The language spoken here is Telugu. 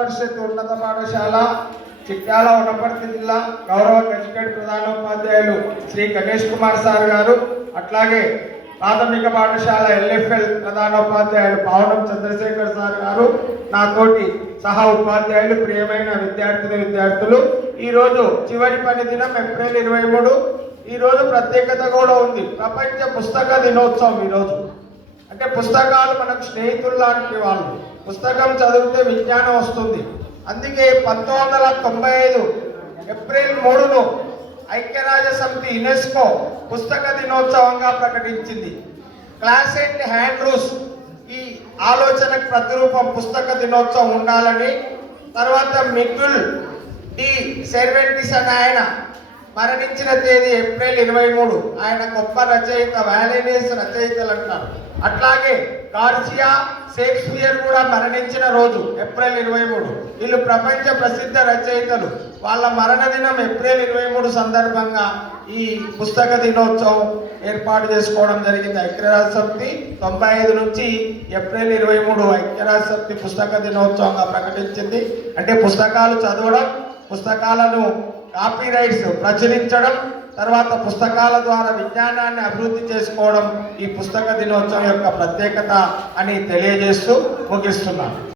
పరిషత్ ఉన్నత పాఠశాల చిట్యాల వనపర్తి జిల్లా గౌరవ గజికెట్ ప్రధానోపాధ్యాయులు శ్రీ గణేష్ కుమార్ సార్ గారు అట్లాగే ప్రాథమిక పాఠశాల ఎల్ఎఫ్ఎల్ ప్రధానోపాధ్యాయులు పావనం చంద్రశేఖర్ సార్ గారు నాతోటి సహా ఉపాధ్యాయులు ప్రియమైన విద్యార్థిని విద్యార్థులు. ఈరోజు చివరి పని దినం ఏప్రిల్ ఇరవై మూడు. ఈరోజు ప్రత్యేకత కూడా ఉంది. ప్రపంచ పుస్తక దినోత్సవం ఈ రోజు. అంటే పుస్తకాలు మనకు స్నేహితులు లాంటి వాళ్ళు. పుస్తకం చదివితే విజ్ఞానం వస్తుంది. అందుకే పంతొమ్మిది వందల తొంభై ఐదు ఏప్రిల్ మూడును ఐక్యరాజ్య సమితి యునెస్కో పుస్తక దినోత్సవంగా ప్రకటించింది. క్లాస్ అండ్ హ్యాండ్ రూల్స్ ఈ ఆలోచనకు ప్రతిరూపం పుస్తక దినోత్సవం ఉండాలని తర్వాత మిగుల్ డి సెర్వెంటిస్ అని ఆయన మరణించిన తేదీ ఏప్రిల్ ఇరవై మూడు. ఆయన గొప్ప రచయిత వ్యాలినేస్ రచయితలు అంటారు అట్లాగే కార్సియా షేక్స్పియర్ కూడా మరణించిన రోజు ఏప్రిల్ ఇరవై మూడు. వీళ్ళు ప్రపంచ ప్రసిద్ధ రచయితలు. వాళ్ళ మరణ దినం ఏప్రిల్ ఇరవై మూడు సందర్భంగా ఈ పుస్తక దినోత్సవం ఏర్పాటు చేసుకోవడం జరిగింది. ఐక్యరాజ్య సమితి తొంభై ఐదు నుంచి ఏప్రిల్ ఇరవై మూడు ఐక్యరాజ్య సమితి పుస్తక దినోత్సవంగా ప్రకటించింది. అంటే పుస్తకాలు చదవడం పుస్తకాలను కాపీ రైట్స్ ప్రచురించడం తర్వాత పుస్తకాల ద్వారా విజ్ఞానాన్ని అభివృద్ధి చేసుకోవడం ఈ పుస్తక దినోత్సవం యొక్క ప్రత్యేకత అని తెలియజేస్తూ ముగిస్తున్నాను.